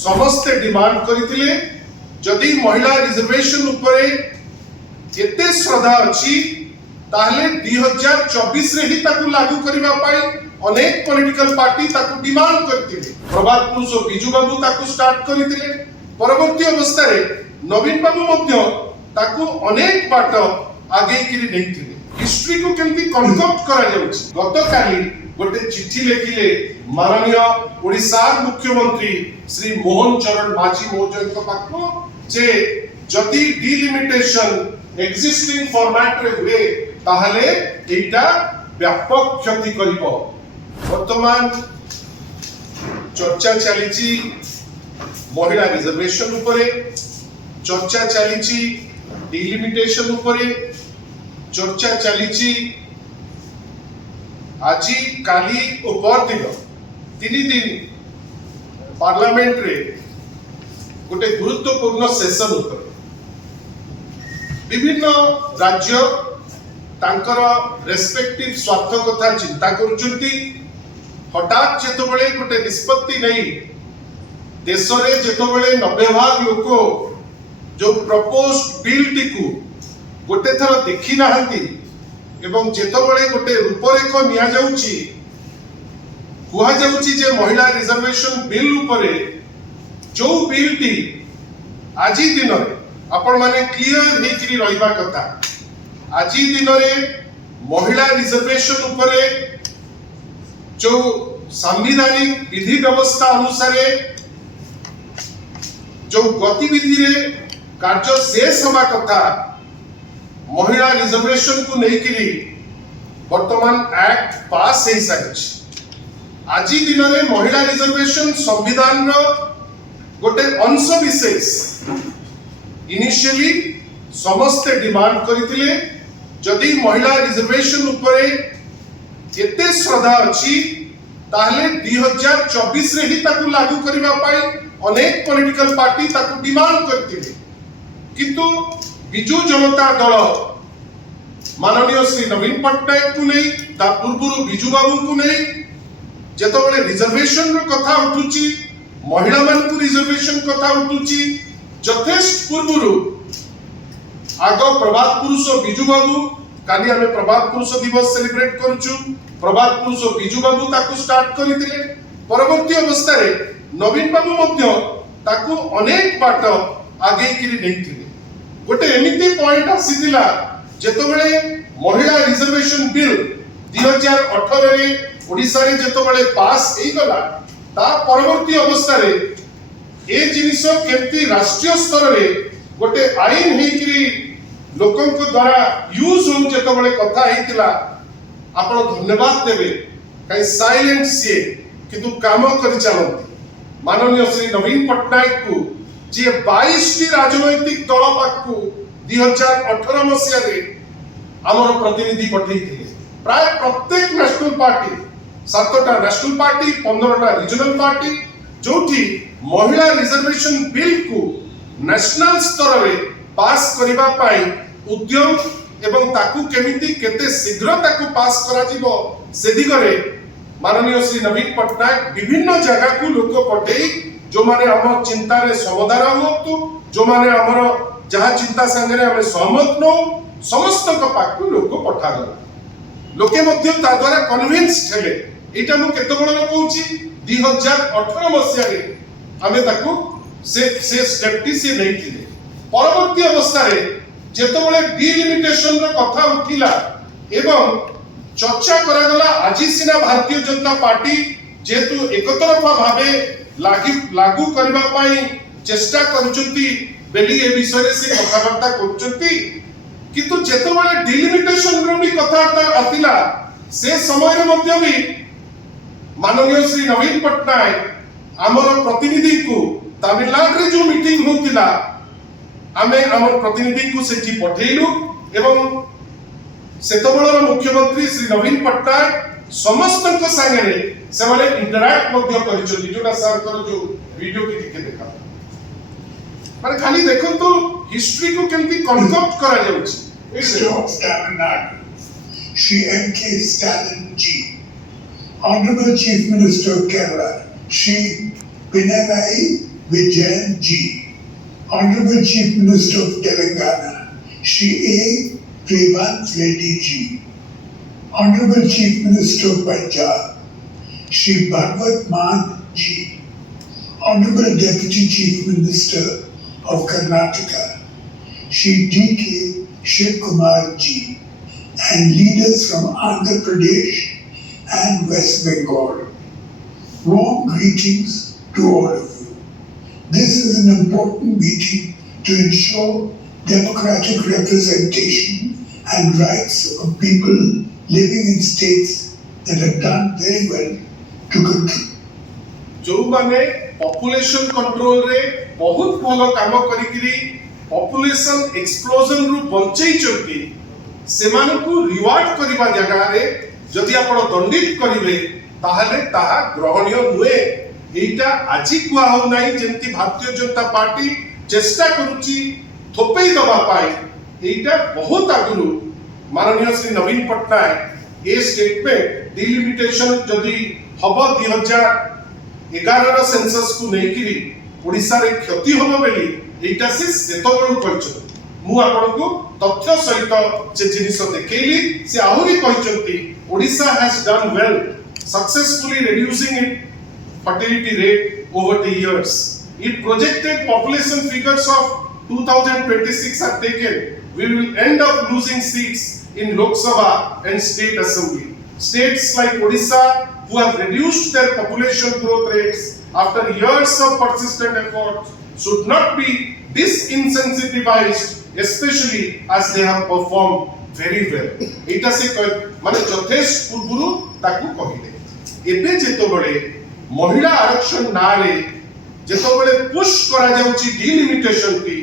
समस्ते डिमांड करथिले जदि महिला रिजर्वेशन उपरे एते श्रद्धा अछि ताहले 2024 रे ही ताकू लागू करिबा पाई अनेक पॉलिटिकल पार्टी ताकू डिमांड करथिले। प्रभात पुरुष बिजू बाबू ताकू स्टार्ट करथिले। परवर्ती अवस्था रे नवीन बाबू मध्य ताकू अनेक बाट आगे किरि नैथिले। हिस्ट्री को केमती कनकप्ट करा जाउछि। गतकाली गोटे चिट्ठी लेखिले माननीय ओडिशा मुख्यमंत्री श्री मोहन चरण माझी महोदय पाखो जे जदि डिलिमिटेशन एक्जिस्टिंग फॉर्मेट रे हुए ताहले एटा व्यापक क्षति करिवो। वर्तमान चर्चा चलीची महिला रिजर्वेशन उपरे, चर्चा चलीची डिलिमिटेशन उपरे, चर्चा चलीची आज काली और परदिन 3 दिन पार्लियामेंट रे गोटे गुरुत्वपूर्ण सेशन उपरे विभिन्न राज्य तांकर रेस्पेक्टिव स्वार्थ कथा चिंता करुचंती। हठात जेतबेले गोटे निष्पत्ति नहीं देश रे जेतबेले 90% लोक जो प्रपोज्ड बिल टी को गोटे थर देखि नाहंती एवं जेतबेले गोटे रूपरेख निया जाउची कुहा जाउची जे महिला रिजर्वेशन बिल उपरे जो बिल टी आजी दिन रे आपण माने क्लियर हेकरी रहिबा कथा। आजी दिन रे महिला रिजर्वेशन उपरे जो संवैधानिक विधि व्यवस्था अनुसार जो गतिविधि रे कार्य शेष होगा कथा महिला रिजर्वेशन को लेकिन वर्तमान एक्ट पास हो सारी। आज दिन में महिला रिजर्वेशन संविधान गोटे अंश विशेष इनिशियली समस्ते डिमांड करथिले जदि महिला रिजर्वेशन उपरे एते श्रद्धा अछि ताहले 2024 रे ही ताकू लागू करिबा पाई अनेक पॉलिटिकल पार्टी ताकू डिमांड करथिले। किंतु बिजू जनता दल माननीय श्री नवीन पट्टनायक को नहीं ता पूर्व बिजू बाबू को नहीं जेतबेले रिजर्वेशन रो कथा उठुची महिला मान को रिजर्वेशन कथा उठुची यथेष्ट पूर्व आग प्रभात पुरुष बिजू बाबू काली हमें प्रभात पुरुष दिवस सेलिब्रेट करूछु। प्रभात पुरुष बिजू बाबू ताकू स्टार्ट करथिले। परवर्ती अवस्था रे नवीन बाबू मध्य ताकू अनेक बाट आगे किरि नैथिले। गोटे एमिति पॉइंट आसीथिला जेतबेले महिला रिजर्वेशन बिल 2018 रे ओडिसा रे जेतबेले पास हेई गला ता परवर्ती अवस्था रे ए जिनिस केमती राष्ट्रीय स्तर रे गोटे आईन हेकरी लोकन को द्वारा यूज हो जेतबेले कथा हेतिला आपण धन्यवाद देबे काई साइलेंट से किंतु काम करि चालंती। माननीय श्री नवीन पट्टनायक को जे 22 टी राजनैतिक दल पाखु 2018 मसिया रे हमर प्रतिनिधि पठैथिले। प्राय प्रत्येक नेशनल पार्टी 7टा नेशनल पार्टी 15टा रीजनल पार्टी जोठी महिला रिजर्वेशन बिल को नेशनल स्तर रे पास करिबा पाई उद्यम एवं ताकू केमिति केते शीघ्र ताकू पास करा जिवो से दिगरे माननीय श्री नवीन पट्टनायक विभिन्न जगह को लोक पठेई जो माने हमर चिंता रे समाधान होतु जो माने हमर जहा चिंता संगे हमें सहमत नो समस्त को पाकू लोक पठा गला। लोके मध्य ता द्वारा कन्विंस्ड हेले एटा मु केते बळ कहूची 2018 मसिया रे हमें ताकू से स्टेपटी से नैथिले। परवर्ती अवस्था रे जेतबेले डिलिमिटेशन रो कथा उठिला एवं चर्चा करा गला आज सिना भारतीय जनता पार्टी जेतु एकतरफा भाबे लागू करबा पाई चेष्टा करूचंती बेली ए विषय से कथाबार्ता करूचंती किंतु जेतबेले डिलिमिटेशन रो भी कथाबार्ता आतिला से समय मध्य भी माननीय श्री नवीन पट्टनायक आमर प्रतिनिधि को तमिलनाडु रे जो मीटिंग होतिला आमे आमर प्रतिनिधि को सेठी पठेइलु एवं सेतबेलर मुख्यमंत्री श्री नवीन पट्टनायक समस्त संगे से माने इंटरैक्ट मध्य करिसथि जोटा सर कर जो वीडियो की दिखे देखा माने खाली देखो तो हिस्ट्री को केमती कनकप्ट करा जाउछि। Shri M.K. Stalin ji, Honorable Chief Minister of Kerala, Shri Pinarayi Vijayan G. Honorable Chief Minister of Telangana, Shri A. Revanth Reddy G. Honorable Chief Minister of Punjab, Shri Bhagwat Mann G. Honorable Deputy Chief Minister of Karnataka, Shri D.K. Shiv Kumar G. and leaders from Andhra Pradesh and West Bengal. Warm greetings to all of you. This is an important meeting to ensure democratic representation and rights of people living in states that have done very well to control. जो माने population control रे बहुत भलो काम करिकरी population explosion रु बंचई चंती सेमान को reward करिबा जगह रे जदि आपण दंडित करिवे ताहले ताहा ग्रहणीय नुए एटा आजि कुआ हो नाही जेंति भारतीय जनता पार्टी चेष्टा करूची थोपेई दबा पाई एटा बहुत आगुरु माननीय श्री नवीन पटनायक ए स्टेटमेंट डिलिमिटेशन जदि हबो 2011 सेंसस को नेकिरी ओडिसा रे क्षति होबो बेली एटा से सेतबळु कहछ मु आपण को तथ्य सहित से जिनिस देखेली से आहुरी कहचंती Odisha has done well successfully reducing it fertility rate over the years. If projected population figures of 2026 are taken, we will end up losing seats in Lok Sabha and state assembly. States like Odisha, who have reduced their population growth rates after years of persistent effort, should not be disinsensitized, especially as they have performed very well. एटा से माने यथेष्ट पूर्वरु ताकू कहिले एबे जेतोबळे महिला आरक्षण नारे जेतोबळे push करा जाउची डिलिमिटेशन की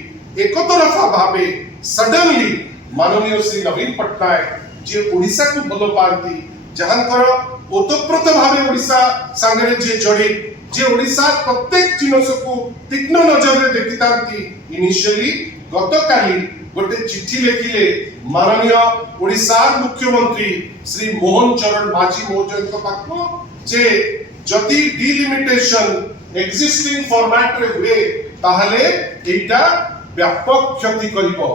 एकतरफा भाबे सडनली माननीय श्री नवीन पटनायक जे ओडिसा को भलो पार्टी जहांकर ओतप्रोत भाबे ओडिसा संगरे जे जड़ी जे ओडिसा प्रत्येक जिनस को तीक्ष्ण नजर रे देखितांती इनिशियली गतकाली गोटे चिट्ठी लेखिले माननीय ओडिसा मुख्यमंत्री श्री मोहन चरण माझी महोदय को पाखो जे जदि डिलिमिटेशन एक्जिस्टिंग फॉर्मेट रे हुए ताहले एटा व्यापक क्षति करिवो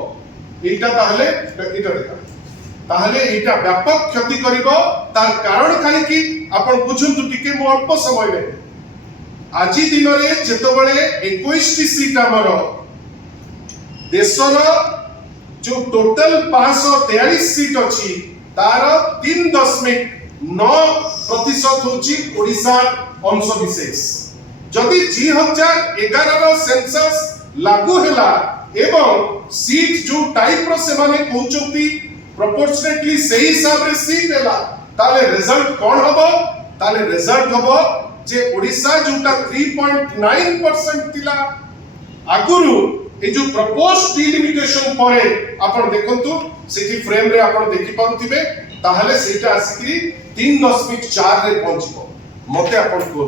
एटा ताहले एटा देखा ताहले एटा व्यापक क्षति करिवो तार कारण काहे कि आपण बुझंतु टिके मो अल्प समय रे आजि दिन रे जेतबळे 21 टी सीट हमर देशर जो टोटल 543 सीट अछि तार 3.9% होची ओडिसा अंश विशेष जदि 2011 सेंसस लागू हैला एवं सीट जो टाइप रो से माने कहउचंती प्रोपोर्शनेटली सही हिसाब रे सीट हैला ताले रिजल्ट कोन हबो ताले रिजल्ट हबो जे ओडिसा जोटा 3.9% थिला आगुरु ए जो प्रपोज डिलिमिटेशन परे आपण देखंतु सेठी फ्रेम रे आपण देखि पाउथिबे ताहले सेटा आसिकरी 3.4 रे पहुंचबो मते आपण कहतु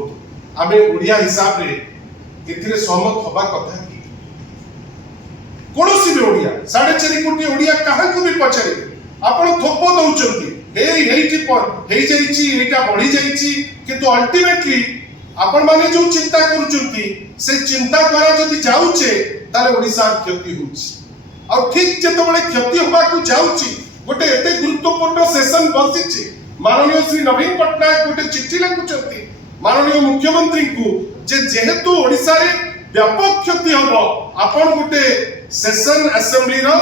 आमे ओडिया हिसाब रे एथिरे सहमत होबा कथा कि कोनोसी भी ओडिया 4.5 कोटी ओडिया काहा को भी पछारे आपण थोपो दउचंती हेइटी पर हेइ जाईची एटा बढ़ी जाईची किंतु अल्टीमेटली आपण माने जो चिंता करूचंती से चिंता द्वारा जदि जाउचे ताले ओडिसा क्षति होची आ ठीक जेतबळे क्षति होबा को जाउची गोटे एते गुरुत्वपूर्ण सेशन बसिची माननीय श्री नवीन पटनायक गोटे चिट्ठी लिखुचंती माननीय मुख्यमंत्री को जे जेहेतु ओडिसा रे व्यापक क्षति हबो आपण गोटे सेशन असेंबली रो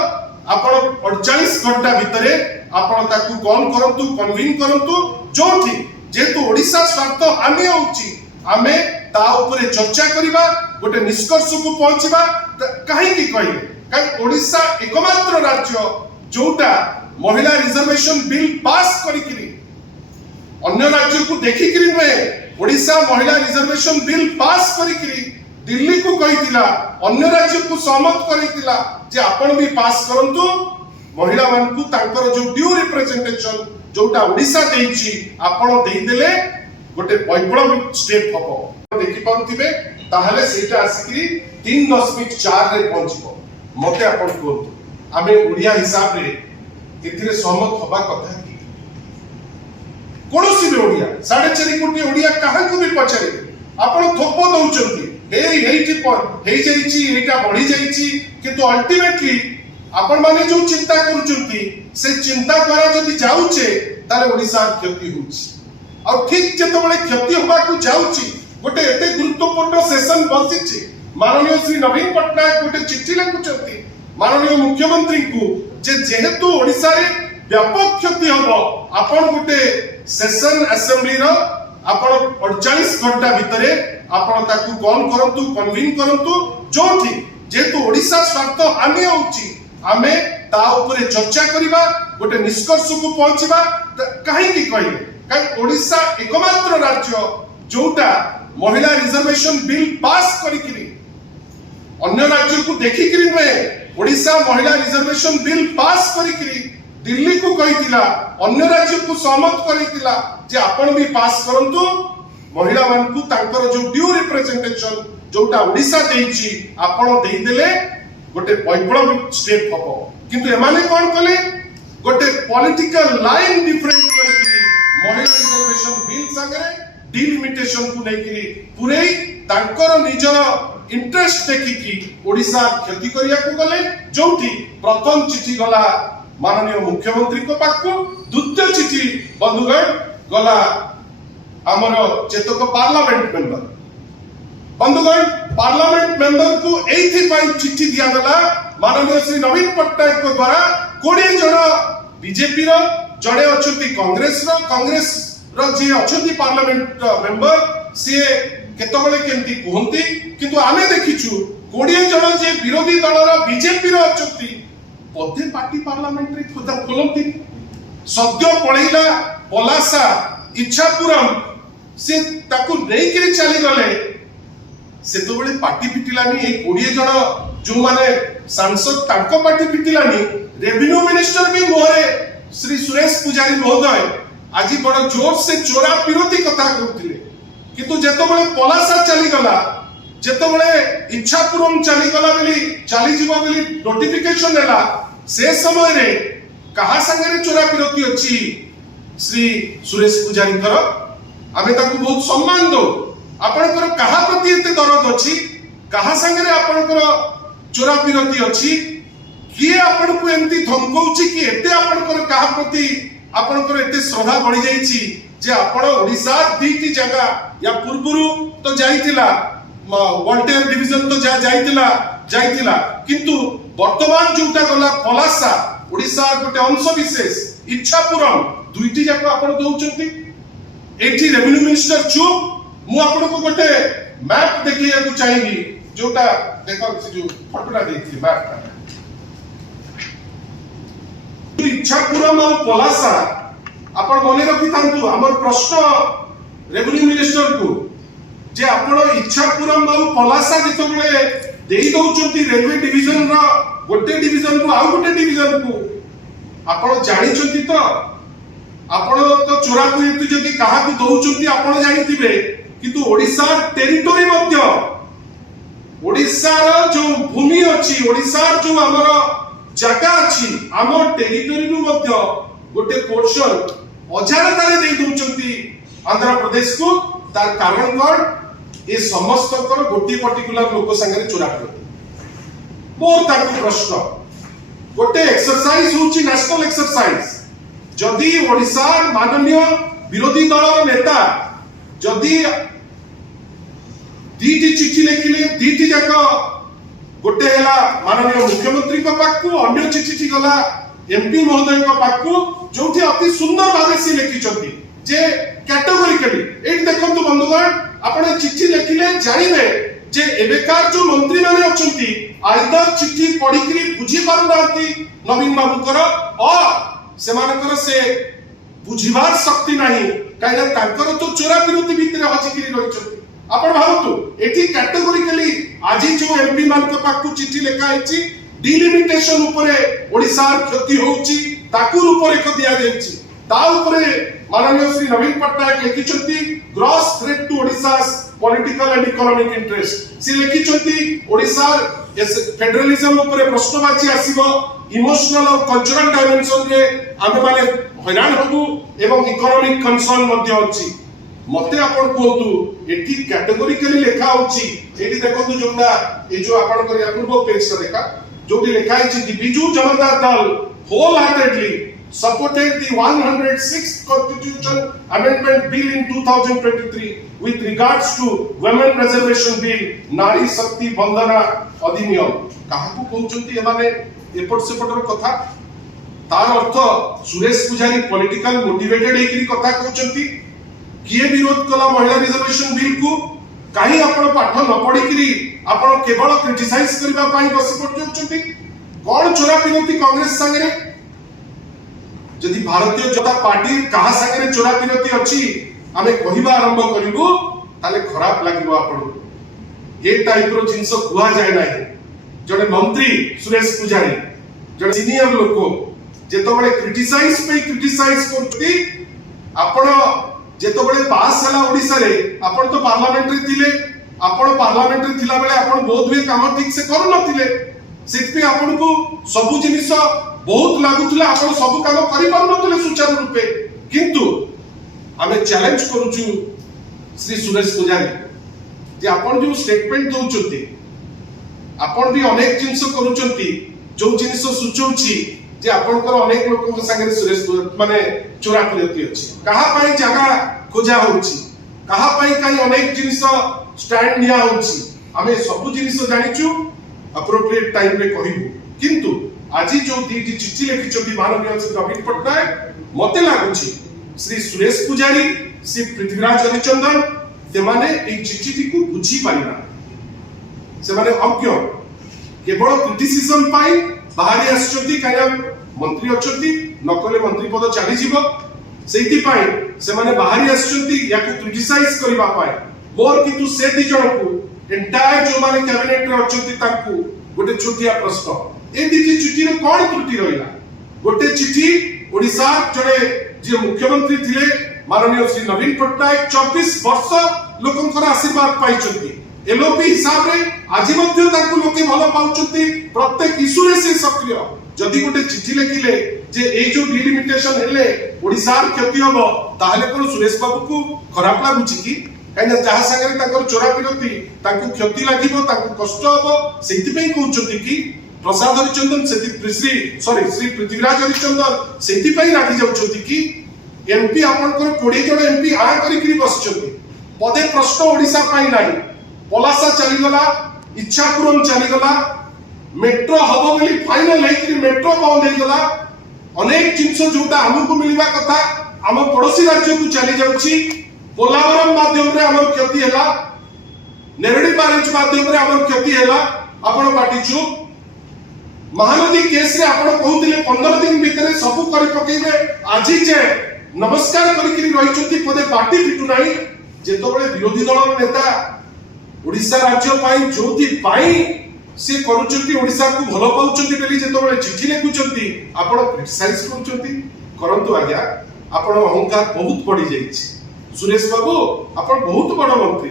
आपण 48 घंटा भितरे आपण ताकू कॉल करंतु कन्वीन करंतु जोठी जेहेतु ओडिसा स्वार्थ हानि होची आमे ता ऊपर चर्चा करिबा गोटे निष्कर्ष को पहुंचीबा काहे की कहले काहे ओडिसा एकमात्र राज्य जोटा महिला रिजर्वेशन बिल पास करिकरी अन्य राज्य को देखिकरी में ओडिसा महिला रिजर्वेशन बिल पास करिकरी दिल्ली को कहितिला अन्य राज्य को सहमत करितिला जे आपण भी पास करंतु महिला मान को तांकर जो ड्यू रिप्रेजेंटेशन जोटा ओडिसा देइची आपण देइ देले गोटे वैप्लविक स्टेप हबो देखि पाउथिबे ताहले सेटा आसिकरी 3.4 रे पहुंचबो मते आपण कहतु आमे ओडिया हिसाब रे एथिरे सहमत होबा कथा कि कोनोसी भी ओडिया 4.5 कोटी ओडिया काहा को भी पछारे आपण थोपो दउचंती एटा बढ़ी जाइछि किंतु अल्टीमेटली आपण माने जो चिंता करूचंती से चिंता द्वारा जदि जाउचे ताले ओडिसा क्षति होउछि और ठीक जेतबेले क्षति होबा को जाउछि गोटे एते गुरुत्वपूर्ण सेशन बसिछि माननीय श्री नवीन पटनायक गोटे चिट्ठी लिखुचंती माननीय मुख्यमंत्री को जेहेतु ओडिसा रे व्यापक क्षति होबो आपण गोटे सेशन असेंबली रो आपण 48 घंटा भितरे आपण ताकू कॉल करंतु कन्वीन करंतु जोठी जेहेतु ओडिसा स्वार्थ हानि होउछि आमे ता ऊपर चर्चा करिबा गोटे निष्कर्ष को पहुंचीबा काहे की कहले काहे ओडिसा एकमात्र राज्य जोटा महिला रिजर्वेशन बिल पास करिकरी अन्य राज्य को देखिकरी नुहे ओडिसा महिला रिजर्वेशन बिल पास करिकरी दिल्ली को कहितिला अन्य राज्य को सहमत करितिला जे आपण भी पास करंतु महिला मान को तांकर जो ड्यू रिप्रेजेंटेशन जोटा ओडिसा देइछि आपण देइ देले गोटे वैप्लविक स्टेप हबो किंतु एमाने कोन कले गोटे पॉलिटिकल लाइन डिफरेंट करिकरी महिला रिजर्वेशन बिल संगे डिलिमिटेशन को लेकरी पुरे तांकर निजर इंटरेस्ट देखिकी ओडिसा क्षति करिया को गले जोठी प्रथम चिठी गला माननीय मुख्यमंत्री को पाखु द्वितीय चिठी बंधुगण गला हमर चेतक पार्लियामेंट मेंबर बंधुगण पार्लियामेंट मेंबर को एथि पाई चिठी दिया गला माननीय श्री नवीन पटनायक को द्वारा 20 जण बीजेपी रो जड़े अछंती कांग्रेस रो जे अछंती पार्लियामेंट मेंबर से केतबेले केंती कहंती किंतु आमे देखिछु 20 जण जे विरोधी दल रो बीजेपी रो अछंती पदे पार्टी पार्लियामेंट्री खुदा खोलंती सद्य पळैला पलासा इच्छापुरम से ताकू नेइकरी चली गले सेतबेले पार्टी पिटिलानी ए 20 जण जो माने सांसद तांको पार्टी पिटिलानी रेवेन्यू मिनिस्टर भी मोहरे श्री सुरेश पुजारी महोदय आज बड़ जोर से चोरा विरोधी कथा कहउतिले किंतु जेतबेले पलासा चली गला जेतबेले इच्छापुरम चली गला बेली चली जीवा बेली नोटिफिकेशन देला से समय रे कहा संगे चोरा विरोधी अछि श्री सुरेश पुजारी कर आमे ताकू बहुत सम्मान दो आपनकर कहा प्रति एते दरद अछि कहा संगे आपनकर चोरा विरोधी अछि किए आपन को एमती धमकौछि कि एते आपनकर कहा प्रति आपनकर एते श्रद्धा बढ़ी जाईछि जे आपण ओडिसा दीटी जगह या पूर्वरु तो जाईतिला वोल्टेयर डिवीजन तो जाईतिला किंतु वर्तमान जोटा गला पलासा ओडिसा गोटे अंश विशेष इच्छापुरम दुईटी जाक आपण दउचंती एठी रेवेन्यू मिनिस्टर चुप मु आपण को गोटे मैप देखिया को चाहिबी जोटा देखो से जो फोटोटा देखि मैप इच्छापुरम और पलासा आपण मने रखि थांतु हमर प्रश्न रेवेन्यू मिनिस्टर को जे आपण इच्छापुरम और पलासा जेतबेले देई दउचंती रेलवे डिवीजन रो गोटे डिवीजन को आउ गोटे डिवीजन को आपण जानि छंती तो आपण तो चोरा को जदि काहा को दउचंती आपण जानिथिबे किंतु ओडिसा टेरिटरी मध्य ओडिसा रो जो भूमि अछि ओडिसा जो हमर जगह अछि हमर टेरिटरी रो मध्य गोटे पोर्शन अजानता रे देई दउचंती आंध्र प्रदेश को तार कारण कोन ए समस्त कर गोटी पर्टिकुलर लोक संगे चोरा करती मोर ताकू प्रश्न गोटे एक्सरसाइज होची नेशनल एक्सरसाइज जदि ओडिसा माननीय विरोधी दल नेता जदि दीटी चिठी लिखिले दीटी जाक गोटे हैला माननीय मुख्यमंत्री को पाखु अन्य चिठी गला एमपी महोदय को पाखु जोठी अति सुंदर भावे से लिखिचंती जे कैटेगोरिकली एट देखंतु बंधुगण आपण चिठी लिखिले जानिबे जे एबेकार जो मंत्री माने अछंती आइदर चिठी पढिकरी बुझी पारु नांती नवीन बाबूकर और सेमानकर से बुझिबार शक्ति नाही काइना तांकर तो चोरा विरोधी भितरे हजिकरी रहिचंती आपण भावतु एठी कैटेगोरिकली आजि जो एमपी मान को पाकु चिठी लेखा आइची डिलिमिटेशन ऊपरे ओडिसा क्षति होउची ताकू रूपरेख दिया जाइची ता ऊपरे माननीय श्री नवीन पटनायक लिखिचंती gross threat to Odisha's political and economic interest से लिखिचंती ओडिसा फेडरलिज्म ऊपरे प्रश्नवाची आसीबो इमोशनल और कल्चरल डायमेंशन रे आमे माने हैरान होबु एवं इकोनॉमिक कंसर्न मध्ये अछि मते आपण कहतु एठी कैटेगोरिकली लेखा होची एठी देखंतु जोंडा ए जो आपण करिया पूर्व पेज से देखा जोटी लिखा है Biju Janata Dal wholeheartedly supported the 106th constitution amendment bill in 2023 with regards to women reservation bill नारी शक्ति बंदना अधिनियम काहाकू कहउचंती एमाने एपट सेपटर कथा तार अर्थ सुरेश पुजारी पॉलिटिकल मोटिवेटेड हेकरी कथा कहउचंती किए विरोध कला महिला रिजर्वेशन बिल को काहे आपण पाठ न पढिकरी आपण केवल क्रिटिसाइज करबा पई बसी पडुचंती कोन चोरा विरोधी कांग्रेस संगे जदि भारतीय जनता पार्टी कहा संगे चोरा विरोधी अछि आमे कहिबा आरंभ करिबो ताले खराब लागिबो आपण ए टाइप रो जिंस कुआ जाय नाही जने मंत्री सुरेश पुजारी जने सीनियर लोक जेतबेले क्रिटिसाइज पे क्रिटिसाइज करती आपण जेतबेले पास हला ओडिसा रे आपण तो पार्लियामेंट रे थिले आपण पार्लियामेंट रे थिला बेले आपण बहुत भी काम ठीक से करू नथिले सेति आपण को सब जिनिस बहुत लागुथला आपण सब काम करि पारु नथिले सुचारू रूपे किंतु आमे चैलेंज करूछु श्री सुरेश पुजारी जे आपण जो स्टेटमेंट दउचंती आपण भी अनेक जिंस करूचंती जो जिनिस सुचौछि जे आपनकर अनेक लोक संगे सुरेश माने चोरा करती अछि कहा पई जगह खोजा होछि कहा पई काई अनेक जिनिस स्टैंड निया होछि हमें सब जिनिस जानिचु अप्रोप्रिएट टाइम रे कहिबु किंतु आज जो दीटी चिट्ठी लिखिछथि माननीय श्री नवीन पटनायक मते लागुछि श्री सुरेश पुजारी श्री पृथ्वीराज हरिचंदन ते माने ए चिट्ठी को बुझी पारिना से माने अज्ञ केवल क्रिटिसिज्म पाई बाहरी आछथि काया मंत्री अछथि नकले मंत्री पद चली जीवो सेति पाई से माने बाहरी आछथि याकू क्रिटिसाइज करबा पाए मोर किंतु से दि जण को एंटायर जो माने कैबिनेट रे अछथि ताकू गोटे छोटिया प्रश्न ए दिटी चिट्ठी रे कोन त्रुटि रहिला गोटे चिट्ठी ओडिसा जड़े जे मुख्यमंत्री थिले माननीय श्री नवीन पटनायक 24 वर्ष लोकंकर आशीर्वाद पाइछथि एलओपी हिसाब रे आज मध्य ताकू लोके भलो पाउछथि प्रत्येक इशू रे से सक्रिय जदि गोटे चिट्ठी लिखिले जे ए जो डिलिमिटेशन हेले ओडिसा क्षति हबो ताहले कोन सुरेश बाबू को खराब लागुछि कि काइना जहा संगे ताकर चोरा विरोधी ताकू क्षति लागिबो ताकू कष्ट हबो सेति पई कहउछथि कि प्रसाद हरिचंदन सेति श्री पृथ्वीराज हरिचंदन सेति पई रागी जाउछथि कि एमपी आपनकर 20 जण एमपी आ करिकरी बसछथि पदे प्रश्न ओडिसा पाई नाही पलासा चली गला इच्छापुरम चली गला मेट्रो हबो बोली फाइनल हेकरी मेट्रो बंद हे गला अनेक जिंस जोटा हमकु मिलवा कथा हम पड़ोसी राज्य को चली जाउछि पोलावरम माध्यम रे हमर क्षति हैला नेरडी बैरेज माध्यम रे हमर क्षति हैला आपण पार्टी चुप महानदी केस रे आपण कहउतिले 15 दिन भीतर सब करि पकेइबे आजि जे नमस्कार करिकरी रहिचोती पदे पार्टी फिटु नाही जेतबेले विरोधी दल नेता ओडिसा राज्य पाई जोति पाई से करूचंती ओडिसा को भलो पाउचंती बेली जेतबेले चिट्ठी लिखुचंती आपण क्रिटिसाइज करूचंती करंतु आज्ञा आपण अहंकार बहुत पड़ी जाईछि सुरेश बाबू आपण बहुत बड़ मंत्री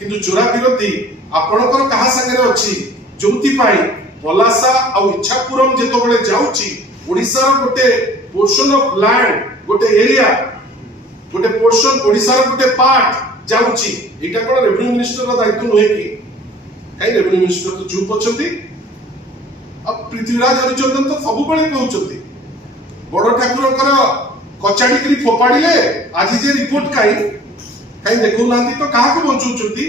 किंतु चोरा विरोधी आपणकर कहा संगे अछि जोति पाई पलासा आ इच्छापुरम जेतबेले जाउछि ओडिसा रो गोटे पोर्शन ऑफ लैंड गोटे एरिया गोटे पोर्शन ओडिसा रो गोटे पार्ट जाउछि एटा कोन रेवेन्यू मिनिस्टर रो दायित्व नहे कि काई रेवेन्यू मिनिस्टर तो चुप अछंती अब पृथ्वीराज हरिचंदन तो सब बेले कहउछंती बड़ ठाकुरकर कचाडी करी फोपाडीले आज जे रिपोर्ट काई देखौ नांती तो काहा को बंचुचंती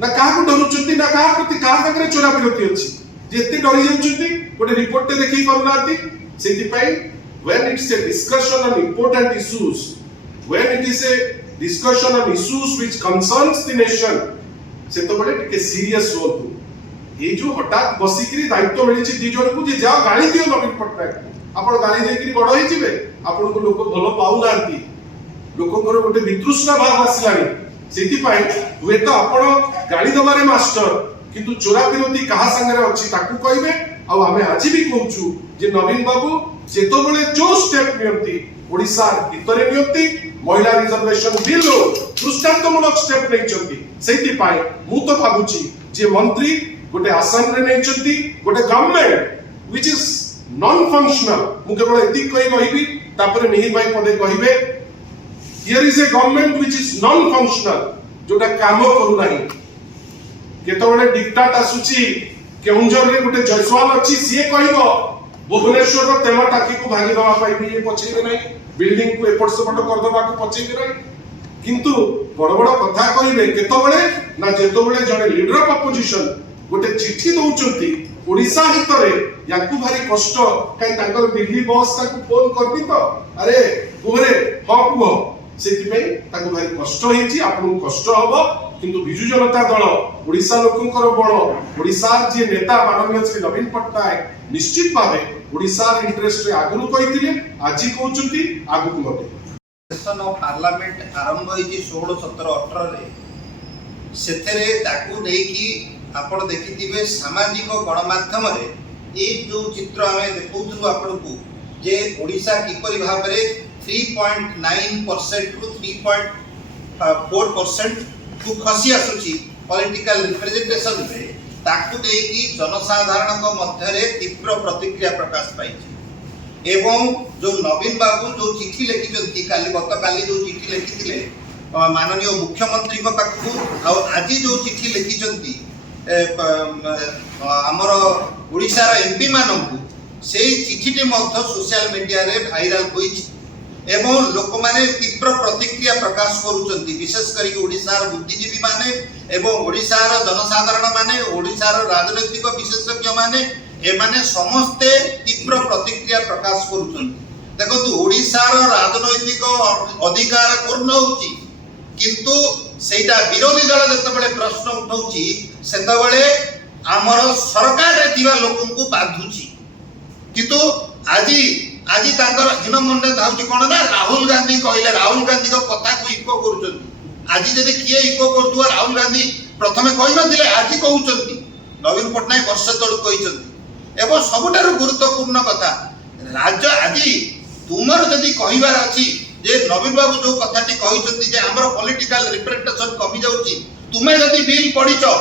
ना काहा को डरुचंती ना काहा प्रति काहा संगे चोरा विरोधी अछि जेते डरी जाउचंती गोटे रिपोर्ट ते देखि पाउनांती सेति पई when it's a discussion on important issues when it is a discussion on issues which concerns the nation से तो बड़े टिके सीरियस हो तू ये जो हठात बसिकरी दायित्व मिली छि दी जण को जे जाओ गाली दियो नवीन पटनायक आपण गाली देकरी बड़ होई जिवे आपण को लोक भलो पाउ नांती लोकଙ୍କର ଗୋଟେ ବିତୃଷ୍ଣା ଭାବ ଆସିଲାଣି सेति पई हुए तो आपण गाली दबारे मास्टर किंतु चोरा विरोधी कहा संगे अछि ताकू कहबे आ हमें आज भी कहउछु जे नवीन बाबू जेतबेले जो स्टेप नियंती ओडिसा हितरे नियंती महिला रिजर्वेशन बिल दृष्टांतमूलक स्टेप नैचंती सेति पाए मु तो भाबुची जे मंत्री गोटे आसन रे नैचंती गोटे government which is non functional मु केवल एति कहि कहिबी तापर मिहिर भाई पदे कहिबे here is a government which is non functional जोटा काम करू नाही केतबेले डिक्टाट आसुची केउंझर रे गुटे जयसवाल अछि सिए कहइबो भुवनेश्वर रो तेल टाकी को भागी दवा पाई भी ये पछेबे नै बिल्डिंग को एपट सेपट कर दवा को पछेबे नै किंतु बड़ बड़ कथा कहइबे केतबेले ना जेतबेले जने लीडर ऑफ अपोजिशन गुटे चिट्ठी दउचंती ओडिसा हितरे याकू भारी कष्ट काई तांकर दिल्ली बॉस ताकू फोन करबी तो अरे कुहरे ह कुह सेति पे ताकू भारी कष्ट हेची आपन कष्ट हबो किंतु बिजु जनता दल ओडिसा लोकंकर बड़ ओडिसा जे नेता माननीय श्री नवीन पट्टनायक निश्चित भावे ओडिसा इंटरेस्ट रे आगुनु कहिथिले आजि कहउचंती आगुकु मते सेशन ऑफ पार्लियामेंट आरंभ होई 16 17 18 रे सेथरे ताकू नेकी आपण देखिथिबे सामाजिक गणमाध्यम रे ए जो चित्र हमें देखौथु आपण को जे ओडिसा किपरि भाबरे 3.9% टू 3.4% को खसी आसुची पॉलिटिकल रिप्रेजेंटेशन रे ताकू नेकी जनसाधारण को मध्य रे तीव्र प्रतिक्रिया प्रकाश पाइछि एवं जो नवीन बाबू जो चिट्ठी लिखिचंती काली गतकाली जो चिट्ठी लिखिथिले माननीय मुख्यमंत्री को पाखु आ आज जो चिट्ठी लिखिचंती हमर ओडिसा रा एमपी मानकु सेही चिठीटी मध्य सोशल मीडिया रे वायरल होइछि एवं लोक माने तीव्र प्रतिक्रिया प्रकाश करूचंती विशेष करी ओडिसा रा बुद्धिजीवी माने एवं ओडिसा रा जनसाधारण माने ओडिसा रा राजनीतिक विशेषज्ञ माने ए माने समस्ते तीव्र प्रतिक्रिया प्रकाश करूचंती देखो ओडिसा रा राजनीतिक अधिकार पूर्ण होउची किंतु सेटा विरोधी दल जतबेले प्रश्न उठाउची सेतबेले हमर सरकार रे दिवा लोकन को बाधुची किंतु आजी आजी तांकर हिनमंडे धाउची कोन ना राहुल गांधी कहले राहुल गांधी को कथा को इको करूचंती आजी जदि किए इको करथुवा राहुल गांधी प्रथमे कहि नथिले आजी कहउचंती नवीन पटनायक वर्ष तळु कहिचंती एवं सबुठारु गुरुत्वपूर्ण कथा राज्य आजी तुमर जदि कहिबार अछि जे नवीन बाबू जो कथाटी कहिचंती जे हमर पॉलिटिकल रिप्रेजेंटेशन कमी जाउची तुमे जदि बिल पढिचो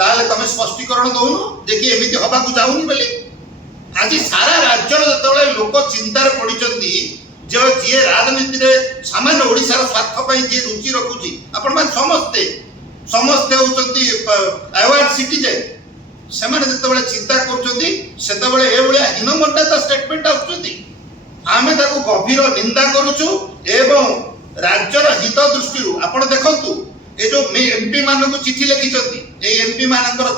ताले तमे स्पष्टीकरण दउनु जे कि एमिति हबा को जाउनी बोली आज सारा राज्य जतबेले लोक चिंतार पडिचंती जे जे राजनीति रे सामान्य ओडिसा रो स्वार्थ पई जे रुचि रखुची आपण मान समस्ते समस्ते होचंती अवार्ड सिटीजन सेमाने जतबेले चिंता करचंती सेतबेले ए भलिया हिनमंडा स्टेटमेंट आउचंती आमे ताको गभीर निंदा करूछु एवं राज्यर हित दृष्टि आपण देखंतु ए जो एमपी मान को चिट्ठी लिखिचंती ए एमपी मानकर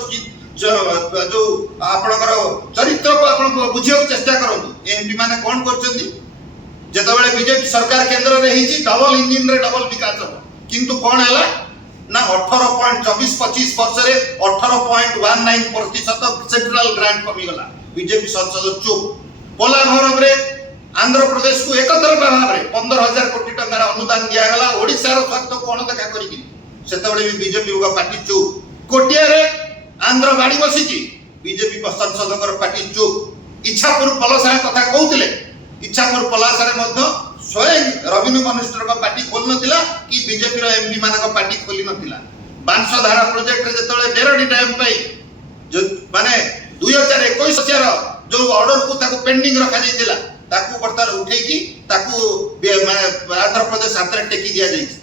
जो आपणकर चरित्र को आपण बुझियो चेष्टा करंतु ए एमपी माने कोन करचंती जेतबेले बीजेपी सरकार केंद्र रे हिची डबल इंजिन रे डबल विकास हो किंतु कोन हला ना 18.24-25 वर्ष रे 18.19% सेंट्रल ग्रांट कमी गला बीजेपी संसद चुप पोला भवन रे आंध्र प्रदेश को एक तरफा भाव रे 15,000 कोटी टंका अनुदान दिया गला ओडिसा रो स्वार्थ को अनदेखा करिकि सेतबेले भी बीजेपी को पार्टी चुप कोटिया रे आंध्र गाड़ी बसिची बीजेपी को संसदकर पार्टी चुप इच्छापुर पलासा कथा कहउतिले इच्छापुर पलासा रे मध्य स्वयं रेवेन्यू मिनिस्टर का पार्टी खोल नथिला कि बीजेपी रो एमपी मानक पार्टी खोली नथिला बांसधारा प्रोजेक्ट जेतबेले डेरडी डैम पई जो माने 2021 रो जो ऑर्डर को ताको पेंडिंग रखा जाइतिला ताकू बर्तार उठेकी ताकू आंध्र प्रदेश हाथ रे टेकी दिया जाइछि